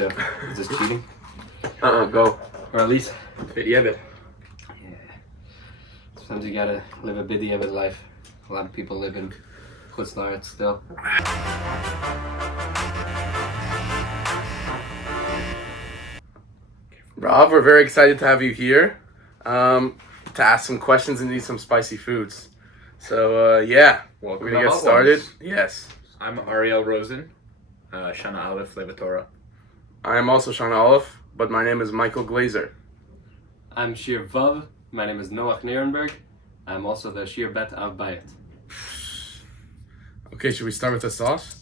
Is this cheating? Go. Or at least, B'diavad. yeah. Sometimes you gotta live a b'diavad life. A lot of people live in Chutz La'aretz still. Rav, we're very excited to have you here to ask some questions and eat some spicy foods. So, yeah, Welcome we're to going to get Hot started. Ones. Yes. I'm Ariel Rosen, Shana Aleph, Lev HaTorah. I am also Shana Aleph, but my name is Michael Glazer. I'm Shiur Vav. My name is Noach Nierenberg. I'm also the Shiur Bet of Bayit. Okay, should we start with the sauce?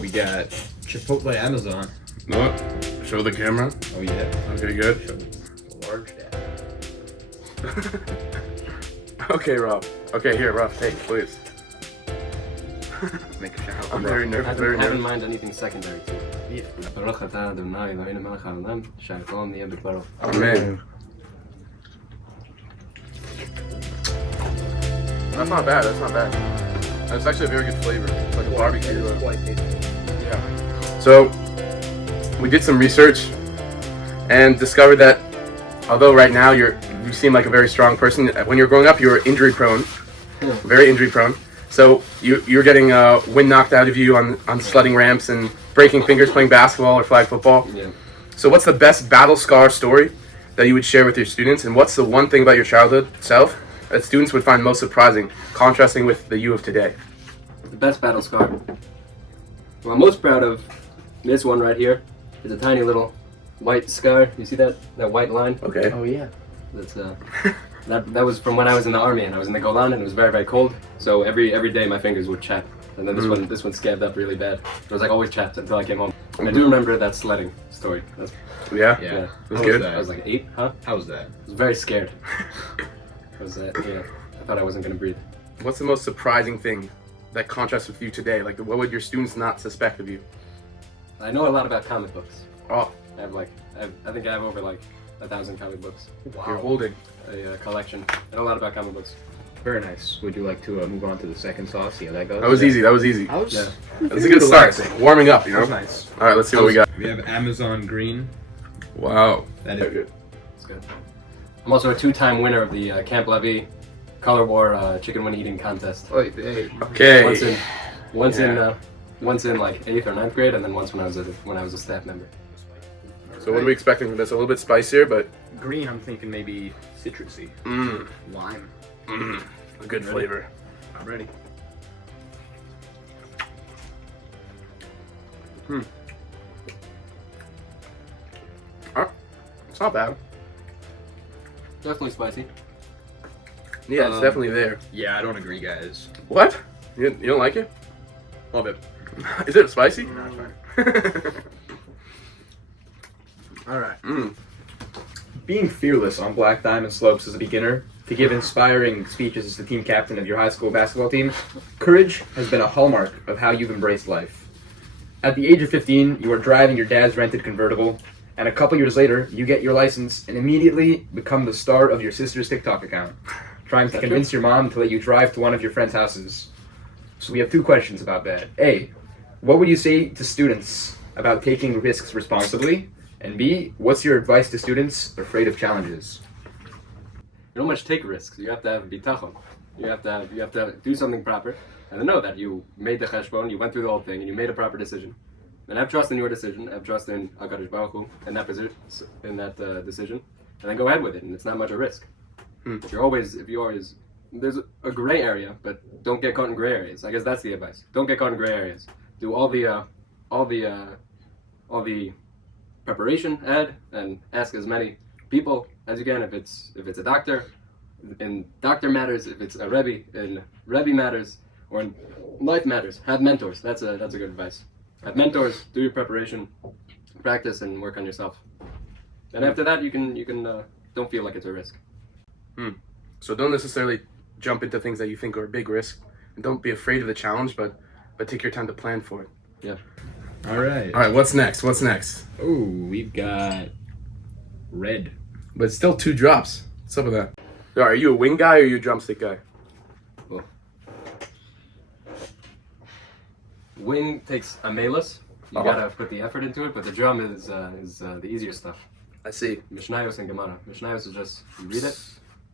We got Chipotle Amazon. No. Show the camera. Oh yeah. Okay, good. Show the large dad. Okay, Rob. Okay, here, Rob, take, please. Make a shout out. I'm very nervous, very Have in nervous. mind anything secondary too. Yeah. Baruch atah Adonai Eloheinu melech haolam, she'hakom niyeh b'dvaro. Amen. That's not bad, that's not bad. That's actually a very good flavor. It's like a barbecue. Yeah. So, we did some research and discovered that although right now you seem like a very strong person, when you were growing up you were injury prone, very injury prone. So you're getting wind knocked out of you on sledding ramps and breaking fingers playing basketball or flag football. Yeah. So what's the best battle scar story that you would share with your students, and what's the one thing about your childhood self that students would find most surprising, contrasting with the you of today? The best battle scar. Well, I'm most proud of this one right here. It's a tiny little white scar. You see that white line? Okay. Oh yeah. That's that was from when I was in the army and I was in the Golan and it was very, very cold. So every day my fingers would chap. And then this one scabbed up really bad. It was like always chapped until I came home. And I do remember that sledding story. That's, Yeah. yeah. That's How good. was I was like 8, huh? How was that? I was very scared. I was yeah. I thought I wasn't gonna breathe. What's the most surprising thing that contrasts with you today? Like, what would your students not suspect of you? I know a lot about comic books. Oh, I think I have over like 1,000 comic books. you're holding. A collection. I know a lot about comic books. Very nice. Would you like to move on to the second sauce? See how that goes? That was easy. That was easy. I was. Yeah. That's a good start. Warming up, you That was know. nice. All right, let's see what we got. We have Amazon Green. Wow. That Very is good. It's good. I'm also a 2-time winner of the Camp Levy Color War chicken wing eating contest. hey. Okay. Once Yeah. in like 8th or 9th grade, and then once when I was a staff member. So what are we expecting from this? A little bit spicier, but Green, I'm thinking maybe citrusy. Lime. a good flavor. I'm ready. It's not bad. Definitely spicy. Yeah, it's definitely there. Yeah, I don't agree, guys. What? You don't like it? Love it. Is it spicy? No, it's fine. All right. Being fearless on black diamond slopes as a beginner, to give inspiring speeches as the team captain of your high school basketball team, courage has been a hallmark of how you've embraced life. At the age of 15, you are driving your dad's rented convertible, and a couple years later, you get your license and immediately become the star of your sister's TikTok account, trying to convince your mom to let you drive to one of your friends' houses. So we have 2 questions about that. A, what would you say to students about taking risks responsibly? And B, what's your advice to students afraid of challenges? You don't much take risks. You have to have bitachon. You have to do something proper, and then know that you made the cheshbon, you went through the whole thing, and you made a proper decision. And have trust in your decision. Have trust in HaKadosh Baruch Hu in that decision, and then go ahead with it. And it's not much a risk. If you always, there's a gray area, but don't get caught in gray areas. I guess that's the advice. Don't get caught in gray areas. Do all the preparation ahead, and ask as many people as you can. If it's a doctor, in doctor matters. If it's a rebbe, in rebbe matters. Or in life matters. Have mentors. That's a good advice. Have mentors. Do your preparation, practice, and work on yourself. And after that, you can don't feel like it's a risk. So don't necessarily jump into things that you think are a big risk, and don't be afraid of the challenge, but take your time to plan for it. Yeah. All right. All right, what's next? What's next? Oh, we've got red. But it's still 2 drops. What's up with that? Are you a wing guy or are you a drumstick guy? Wing takes a melus, You gotta put the effort into it, but the drum is the easier stuff. I see. Mishnayos and Gemara. Mishnayos is just you read it.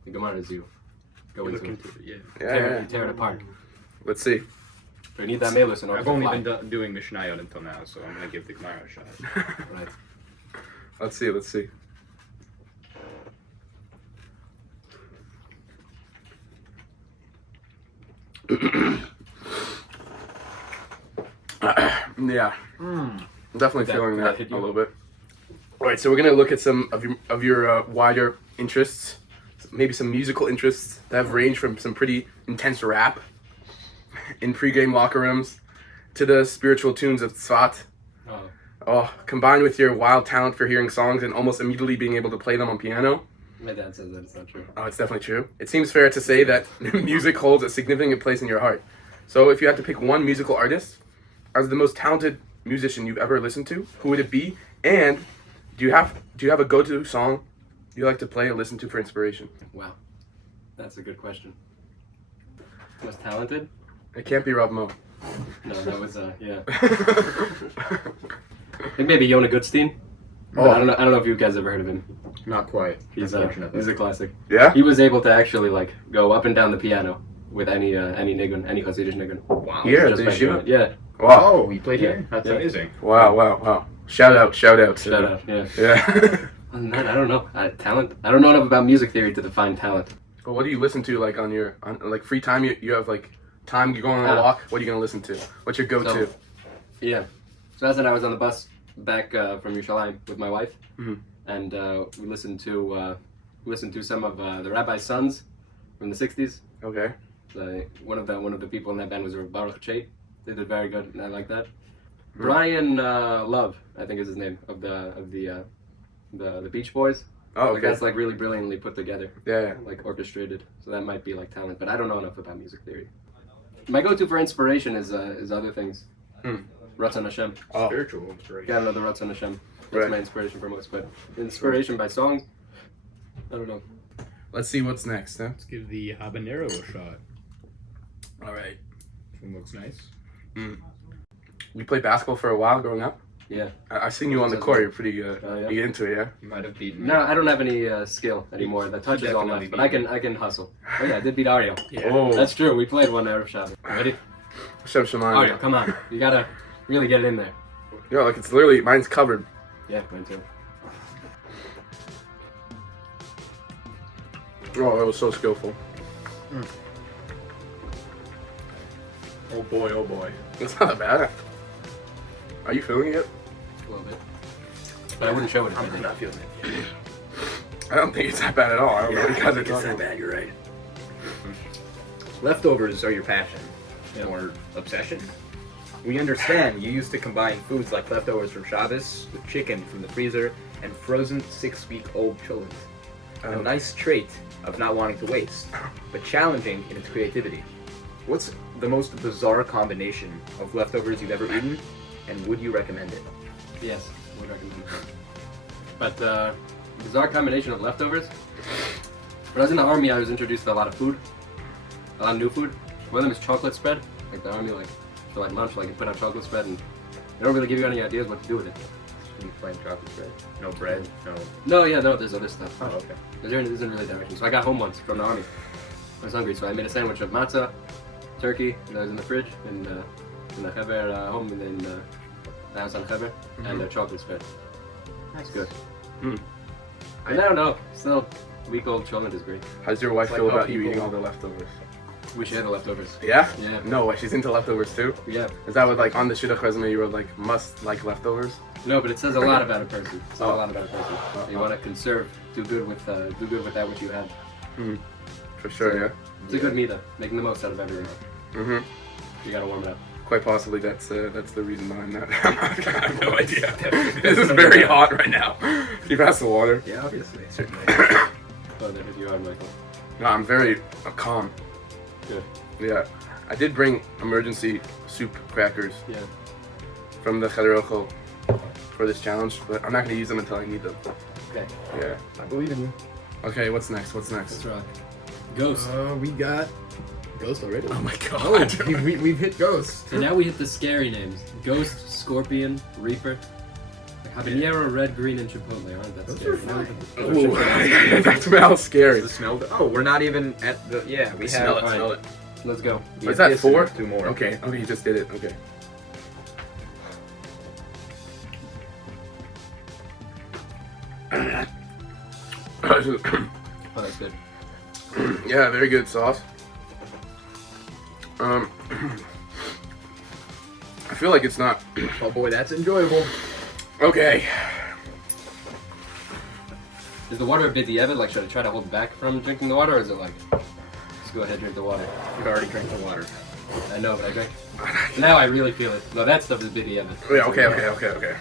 The Gemara is you go into it. Yeah. You tear it apart. Let's see. So you need that melus in order I've to only fly. been doing Mishnayot until now, so I'm gonna give the Gemara a shot. Right. Let's see. Yeah. I'm definitely feeling that hit a you? little bit. All right, so we're gonna look at some of your wider interests, maybe some musical interests that have ranged from some pretty intense rap in pregame locker rooms to the spiritual tunes of tzvat. Oh, combined with your wild talent for hearing songs and almost immediately being able to play them on piano. My dad says that it's not true. Oh, it's definitely true. It seems fair to say that music holds a significant place in your heart. So if you had to pick one musical artist as the most talented musician you've ever listened to, who would it be? And do you have a go-to song you like to play or listen to for inspiration? Wow, that's a good question. Most talented? It can't be Rav Mo. No, that was yeah. I think maybe Yonah Goodstein. Oh. I don't know if you guys ever heard of him. Not quite. He's unfortunately. a classic. Yeah? He was able to actually like go up and down the piano with any nigun, any Hasidic nigun. Wow. Here, Just the by doing yeshiva? it. Yeah. Wow. Oh, he played Yeah. here? That's Yeah. amazing. Wow. Shout out. Shout out. Yeah. Yeah. Other than that, I don't know. Talent. I don't know enough about music theory to define talent. Well, what do you listen to like on like free time? You have like time, you're going on a walk. What are you gonna listen to? What's your go-to? So, yeah. So last night I was on the bus back from Yerushalayim with my wife, and we listened to some of the rabbi's sons from the '60s. Okay. One of the people in that band was Rav Baruch Chait. They did very good, and I like that. Brian Love, I think is his name, of the Beach Boys. Oh, Like okay. that's like really brilliantly put together, Yeah. like orchestrated. So that might be like talent, but I don't know enough about music theory. My go-to for inspiration is other things. Ratzon Hashem. Oh. Spiritual inspiration. Gotta know the Ratzon Hashem. That's Right. my inspiration for most, but inspiration by songs, I don't know. Let's see what's next, huh? Let's give the habanero a shot. All right. This one looks nice. You played basketball for a while growing up? Yeah. I've seen you on the court. You're pretty yeah? you get into it, yeah? You might have beaten me. No, I don't have any skill anymore. The touch is all definitely left, but I can hustle. Oh yeah, I did beat Ariel. Yeah. Oh. That's true. We played one Erev Shabbat. Ready? Shem Shemaim. Ariel, come on. You gotta really get it in there. Yeah, like it's literally, mine's covered. Yeah, mine too. Oh, that was so skillful. Oh boy. It's not that bad. Are you feeling it? A little bit. But I wouldn't show it if I did. not feeling it. I don't think it's that bad at all. I don't know what you guys are talking about. bad, you're right. Leftovers are your passion. Yeah. Or obsession. We understand you used to combine foods like leftovers from Shabbos with chicken from the freezer and frozen 6-week-old children. A nice trait of not wanting to waste, but challenging in its creativity. What's the most bizarre combination of leftovers you've ever eaten, and would you recommend it? Yes, would recommend it. But bizarre combination of leftovers. When I was in the army, I was introduced to a lot of food, a lot of new food. One of them is chocolate spread. Like the army, like for like lunch, like you put out chocolate spread, and they don't really give you any ideas what to do with it. You plain chocolate bread? No bread? No. No, there's other stuff. Oh, okay. There isn't really direction. So I got home once from the army. I was hungry, so I made a sandwich of matzah, turkey that was in the fridge, in the Heber home, in the house on Heber, and chocolate spread. That's good. And I don't know, still, week-old children is great. How's your wife It's like feel how about you people- eating all the leftovers? We share the leftovers. Yeah? Yeah. No, she's into leftovers too? Yeah. Is that what, like, on the shidduch resume you wrote, like, must like leftovers? No, but it says a lot about a person. It says a lot about a person. You want to conserve, do good with that which you have. For sure, yeah. It's a good meal, making the most out of everything. You gotta warm it up. Quite possibly that's the reason behind that. I have no idea. This is very hot right now. Can you pass the water? Yeah, obviously. Certainly. Oh, there you are, Michael. No, I'm very calm. Good. Yeah. I did bring emergency soup crackers Yeah. from the Cheder Ochel for this challenge, but I'm not going to use them until I need them. Okay. Yeah. I believe in you. Okay, what's next? What's next? Let's rock. Ghost. We got Ghost already? Oh my Oh, god. we've hit Ghost. So now we hit the scary names: Ghost, Scorpion, Reaper, Habanero, Red, Green, and Chipotle. Aren't that Those scary? are fine. Ooh, that smells scary. Does it smell? Oh, we're not even at the. Yeah, we Smell have. it, smell it. Let's go. Was that this and 4? 2 more. Okay, you just did it. Okay. Oh, that's good. Yeah, very good sauce. I feel like it's not. Oh boy, that's enjoyable. Okay. Is the water a bit dieved? Like, should I try to hold back from drinking the water, or is it like, just go ahead and drink the water? You've already drank the water. I know, but I drink. Now I really feel it. No, that stuff is a bit dieved. Yeah, okay. Okay.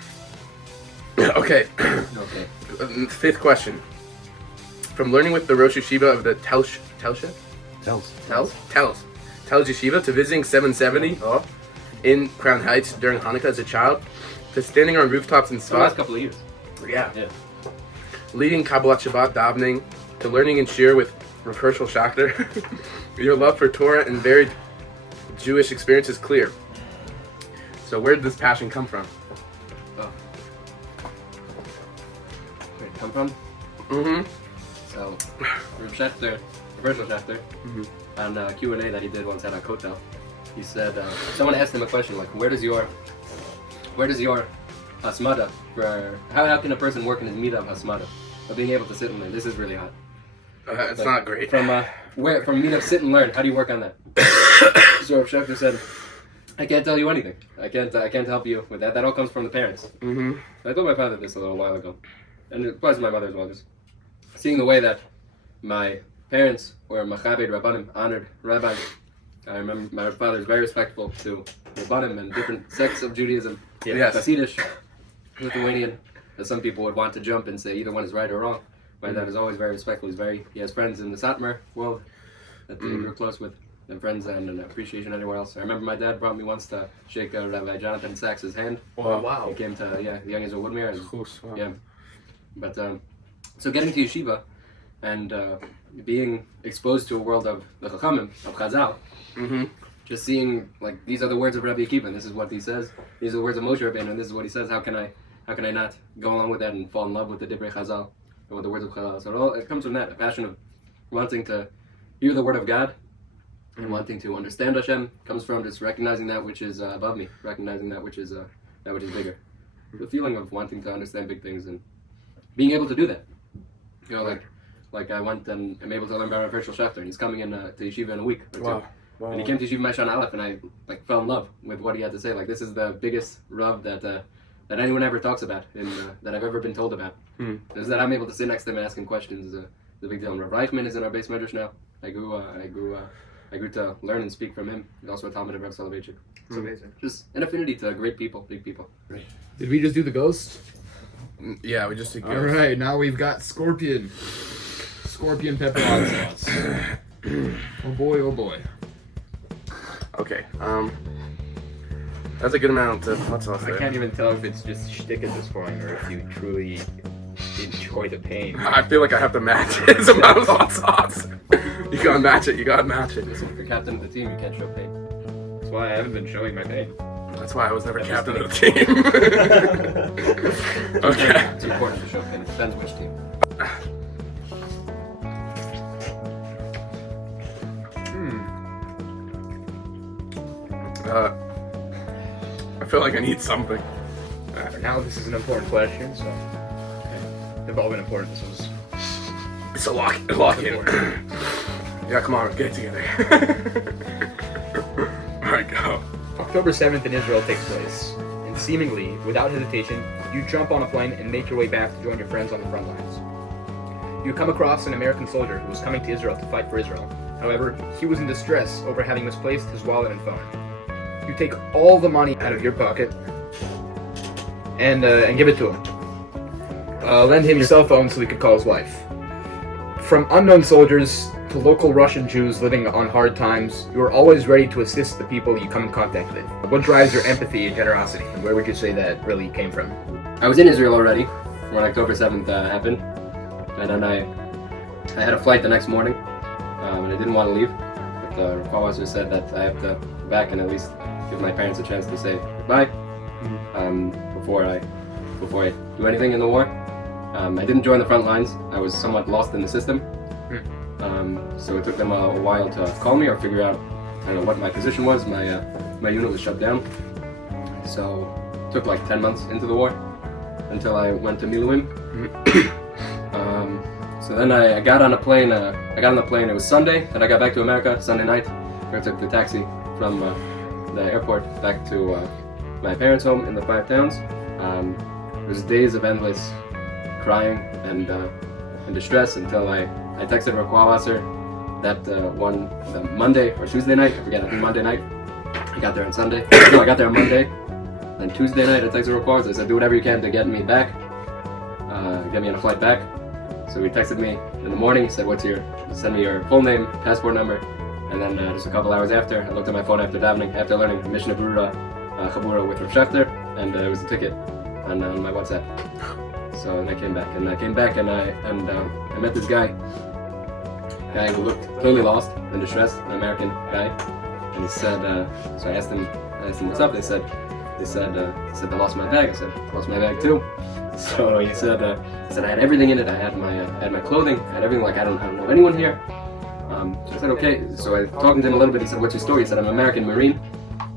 Okay. 5th question. From learning with the Rosh Yeshiva of the Telsh Yeshiva to visiting 770 in Crown Heights during Hanukkah as a child, to standing on rooftops in The last Sfat, couple of years. yeah, Yeah. leading Kabbalat Shabbat davening, to learning in Shiur with Rav Schachter, your love for Torah and varied Jewish experience is clear. So where did this passion come from? Oh. Where'd it come from? Mm-hmm. So, Rav Schachter, Rav Schachter, on a Q&A that he did once at a kotel, he said, someone asked him a question like, where does your hasmada, for how can a person work in his midah of hasmada, of being able to sit and learn? This is really hot. It's not great. From midah of sit and learn, how do you work on that? So Rav Schachter said, I can't tell you anything. I can't help you with that. That all comes from the parents. Mm-hmm. I told my father this a little while ago, and it applies to my mother as well. Just seeing the way that my parents were machabed rabbanim, honored rabbis. I remember my father is very respectful to rabbanim and different sects of Judaism. Yes. Hasidish, Lithuanian, as some people would want to jump and say either one is right or wrong. My dad is always very respectful. He has friends in the Satmar world that they grew close with, and friends and an appreciation anywhere else. I remember my dad brought me once to shake Rabbi Jonathan Sachs's hand. Wow. He came to the young Israel Woodmere. And, Wow. yeah, but so getting to yeshiva and being exposed to a world of the Chachamim, of Chazal, Mm-hmm. just seeing like these are the words of Rabbi Akiva, and this is what he says. These are the words of Moshe Rabbeinu, and this is what he says. How can I not go along with that and fall in love with the Divrei Chazal and with the words of Chazal? So it comes from that, a passion of wanting to hear the word of God and wanting to understand Hashem. Comes from just recognizing that which is above me, recognizing that which is bigger. The feeling of wanting to understand big things and being able to do that. You know, like I went and am able to learn about Rav Schachter, and he's coming in to yeshiva in a week or two. Wow. And he came to Yeshiva Maishan Aleph, and I fell in love with what he had to say. Like, this is the biggest Rav that anyone ever talks about, and that I've ever been told about. Is that I'm able to sit next to him and ask him questions is a big deal. And Rav Reichman is in our base medrash now. I grew to learn and speak from him. He's also a Talmud of Rav Soloveitchik. It's amazing. Just an affinity to great people, big people. Did we just do the ghost? Yeah, we just did All right, now we've got Scorpion pepper hot sauce. Oh boy, oh boy. Okay. That's a good amount of hot sauce I there. can't even tell if it's just shtick at this point or if you truly enjoy the pain. I feel like I have to match his amount of hot sauce. You gotta match it. Listen, if you're captain of the team, you can't show pain. That's why I haven't been showing my pain. That's why I was never captain of the team. Okay. It's important to show pain. It depends which team. I feel like I need something. Now this is an important question, so they've all been important. This was It's a lock in. Yeah, come on, get it together. Alright, go. October 7th in Israel takes place, and seemingly, without hesitation, you jump on a plane and make your way back to join your friends on the front lines. You come across an American soldier who was coming to Israel to fight for Israel. However, he was in distress over having misplaced his wallet and phone. You take all the money out of your pocket and give it to him. Lend him your cell phone so he could call his wife. From unknown soldiers to local Russian Jews living on hard times, you are always ready to assist the people you come in contact with. What drives your empathy and generosity? And where would you say that really came from? I was in Israel already when October 7th happened, and then I had a flight the next morning, and I didn't want to leave Rav Noach said that I have to go back and at least give my parents a chance to say goodbye before I do anything in the war. I didn't join the front lines. I was somewhat lost in the system. So it took them a while to call me or figure out what my position was. My unit was shut down. So it took like 10 months into the war until I went to Miluim. So then I got on a plane. It was Sunday that I got back to America. Sunday night, I took the taxi from the airport back to my parents' home in the Five Towns. It was days of endless crying and distress until I texted Rav Noach that the Monday or Tuesday night. I forget. I think Monday night. I got there on Sunday. No, I got there on Monday. Then Tuesday night, I texted Rav Noach. I said, "Do whatever you can to get me back. Get me on a flight back." So he texted me in the morning. He said, send me your full name, passport number. And then just a couple hours after, I looked at my phone after davening, after learning Mishnah Berurah Chabura with Rav Shechter, and it was a ticket on my WhatsApp. So then I came back, and I met this guy who looked clearly lost and distressed, an American guy. And he said, so I asked him what's up. They said I lost my bag. I said, I lost my bag too. So he said I had everything in it. I had my clothing. I had everything. Like I don't know anyone here. So I said okay. So I talked to him a little bit. He said, "What's your story?" He said, "I'm an American Marine,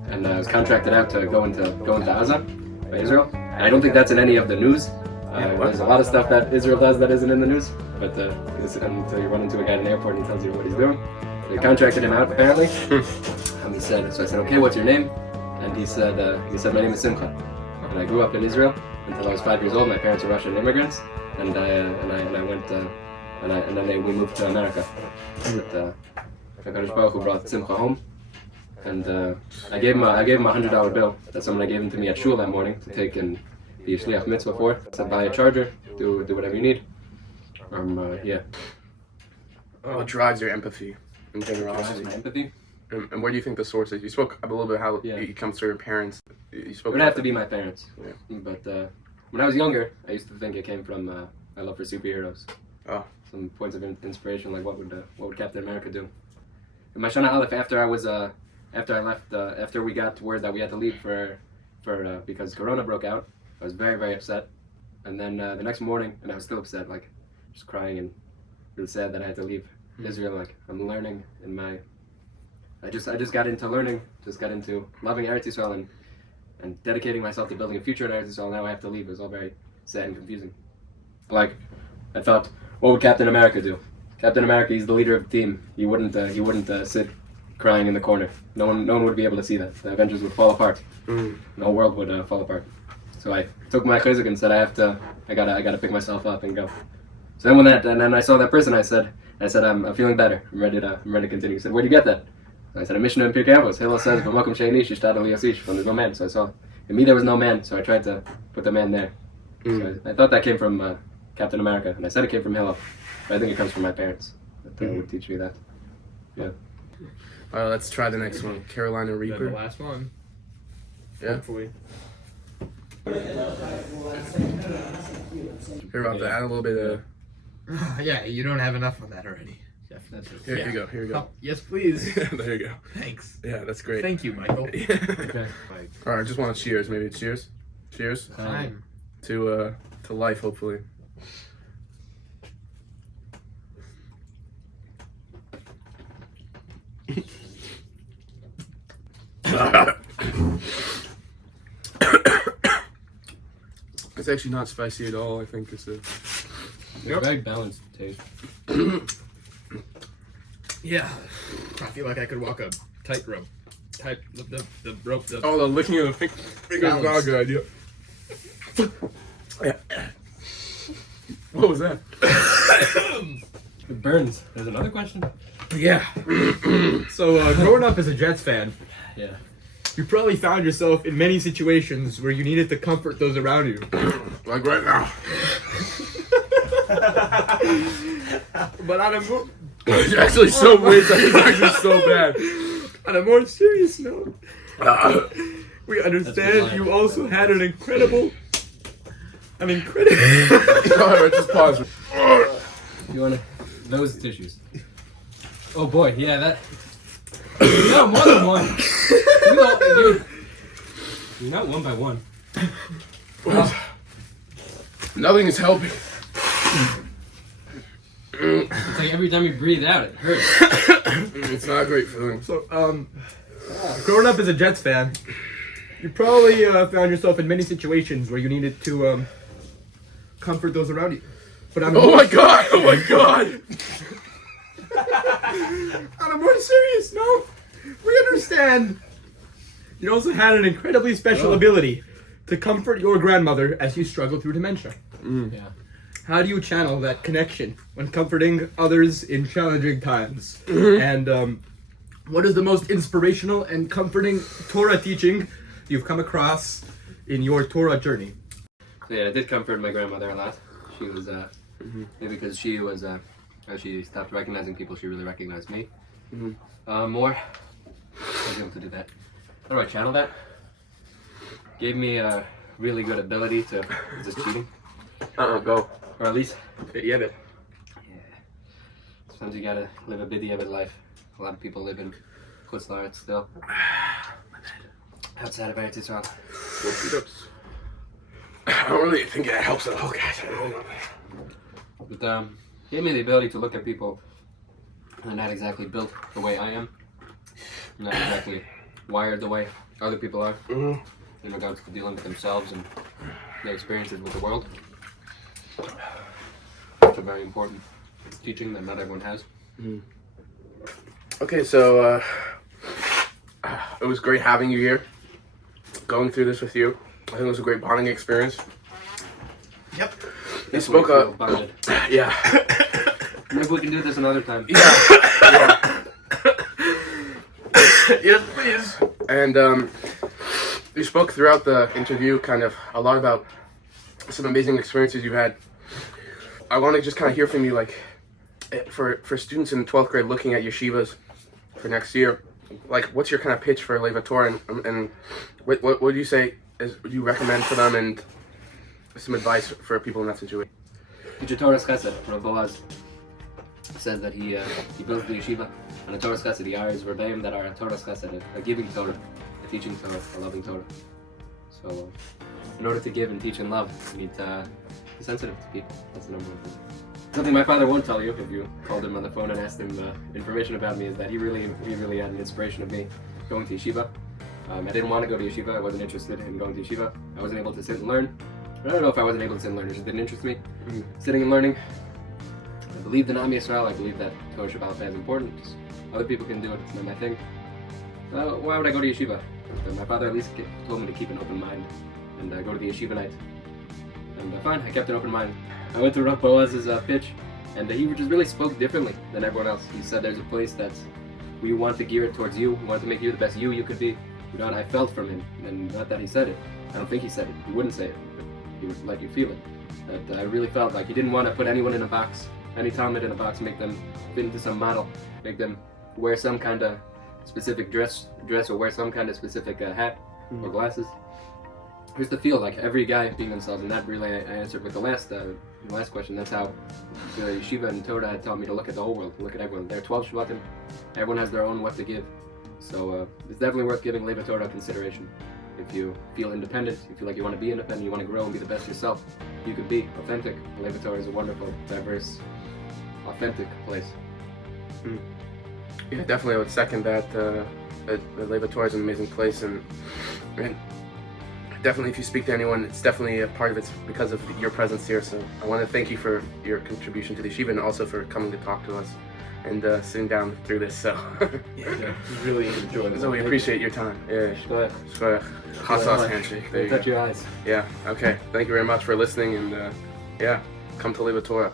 and I was contracted out to go into Gaza, by Israel." And I don't think that's in any of the news. There's a lot of stuff that Israel does that isn't in the news. But until you run into a guy in an airport and he tells you what he's doing, they contracted him out apparently. He said, so I said, "Okay, what's your name?" And he said, "My name is Simcha." And I grew up in Israel until I was 5 years old. My parents were Russian immigrants, and I went, and then we moved to America. But HaKadosh Baruch Hu brought Simcha home, and I gave him a $100 bill. That's something I gave him to me at shul that morning to take and be a shliach mitzvah for. I said, "Buy a charger, do whatever you need." Yeah. What drives your empathy and generosity? My empathy. And where do you think the source is? You spoke a little bit how it comes to your parents. You spoke. It would have to be my parents. Yeah. But when I was younger, I used to think it came from my love for superheroes. Oh. Some points of inspiration, like what would Captain America do? In my Shana Aleph, after we got word that we had to leave for because Corona broke out, I was very, very upset. And then the next morning, and I was still upset, like just crying and really sad that I had to leave Israel. Like I'm learning in my. I just got into learning, just got into loving Eretz Yisrael and dedicating myself to building a future in Eretz Yisrael. Now I have to leave. It was all very sad and confusing. Like, I thought, what would Captain America do? Captain America, he's the leader of the team. He wouldn't sit crying in the corner. No one would be able to see that. The Avengers would fall apart. The whole world would fall apart. So I took my chizuk and said, I gotta pick myself up and go. So then and then I saw that person. I said, I'm feeling better. I'm ready to continue. He said, where'd you get that? I said, a Mishnah in Pirkei Avos. Hillel says, "B'makom she'eni yishtad al yasish." When there's no man, so I saw in me there was no man, so I tried to put the man there. So I thought that came from Captain America, and I said it came from Hillel, but I think it comes from my parents that would teach me that. Yeah. All right, let's try the next one. Carolina Reaper. The last one. Yeah. Hopefully. Here, Rob, to add a little bit of. Yeah, you don't have enough of that already. Definitely. Here you go. Here you go. Oh, yes, please. There you go. Thanks. Yeah, that's great. Thank you, Michael. Okay. All right, I just want to cheers. Maybe it's cheers. Cheers Time. to life, hopefully. It's actually not spicy at all. I think it's a Very balanced taste. Yeah. I feel like I could walk a tightrope. The rope. oh, the licking of the fingers is not a good idea. Yeah. What was that? It burns. There's another question. Yeah. So, growing up as a Jets fan, Yeah. you probably found yourself in many situations where you needed to comfort those around you. Like right now. But on a more, It's actually so weird. It's actually so bad. on a more serious note, we understand you also had an incredible. Alright, just pause. You wanna those tissues? Oh boy, yeah, No, more than one. You're not one by one. Nothing is helping. It's like every time you breathe out, it hurts. It's not a great feeling. So, growing up as a Jets fan, you probably found yourself in many situations where you needed to comfort those around you. But Oh my god! Oh my god! on a more serious note, we understand you also had an incredibly special ability to comfort your grandmother as you struggled through dementia. Yeah. How do you channel that connection when comforting others in challenging times? And what is the most inspirational and comforting Torah teaching you've come across in your Torah journey? So yeah, I did comfort my grandmother a lot. She was, maybe because she was, as she stopped recognizing people, she really recognized me. More. I was able to do that. How do I channel that? Gave me a really good ability to, is this cheating? Go. Or at least, Yeah, but yeah. Sometimes you gotta live a bidiyavad life. A lot of people live in Chutz La'aretz still. Outside of Eretz Yisrael. I don't really think that helps at all, guys. But gave me the ability to look at people and not exactly built the way I am. Not exactly wired the way other people are. In regards to dealing with themselves and their experiences with the world. It's a very important teaching that not everyone has. Okay, so it was great having you here. Going through this with you. I think it was a great bonding experience. Yep. You spoke Feel bonded. yeah. Maybe we can do this another time. Yeah. Yes, please. And you spoke throughout the interview kind of a lot about some amazing experiences you had. I want to just kind of hear from you, like, for students in 12th grade looking at yeshivas for next year, like, what's your kind of pitch for Lev HaTorah, and what would you say would you recommend for them, and some advice for people in that situation? Teach a Torah's Chesed. Rav Boaz says that he builds the yeshiva on a Torah's Chesed. The ayahs verbatim that are a Torah's Chesed, a giving Torah, a teaching Torah, a loving Torah. So, in order to give and teach and love, you need to be sensitive to people. That's the number one thing. Something my father won't tell you if you called him on the phone and asked him information about me is that he really had an inspiration of me going to yeshiva. I didn't want to go to yeshiva. I wasn't interested in going to yeshiva. I wasn't able to sit and learn. I don't know if I wasn't able to sit and learn. It just didn't interest me. Sitting and learning. I believed in Am Yisrael. I believe that Torah Shabbat is important. Just other people can do it. It's not my thing. Why would I go to yeshiva? But my father at least told me to keep an open mind and go to the yeshiva night. And fine, I kept an open mind. I went to Rav Boaz's pitch, and he just really spoke differently than everyone else. He said there's a place that we want to gear it towards you. We want to make you the best you could be. You know, and I felt from him, and not that he said it. I don't think he said it. He wouldn't say it, but he would let you feel it. That I really felt like he didn't want to put anyone in a box, any Talmud in a box, make them fit into some model, make them wear some kind of specific dress or wear some kind of specific hat or glasses. Just to feel like every guy being themselves, and that really I answered with the last question. That's how the yeshiva and Torah had taught me to look at the whole world, to look at everyone. There are 12 Shvatim. Everyone has their own what to give. So it's definitely worth giving Lev HaTorah consideration. If you feel independent, you feel like you want to be independent, you want to grow and be the best yourself, you could be authentic. Lev HaTorah is a wonderful, diverse, authentic place. Yeah, definitely I would second that. The Lev HaTorah is an amazing place, and definitely if you speak to anyone, it's definitely a part of it's because of your presence here. So I want to thank you for your contribution to the yeshiva and also for coming to talk to us and sitting down through this. So Yeah, really enjoyed it. so we appreciate your time. Yeah, But shkoyach. Hot sauce handshake. There you touch go. your eyes. Yeah. Okay. Thank you very much for listening, and yeah, come to Lev HaTorah.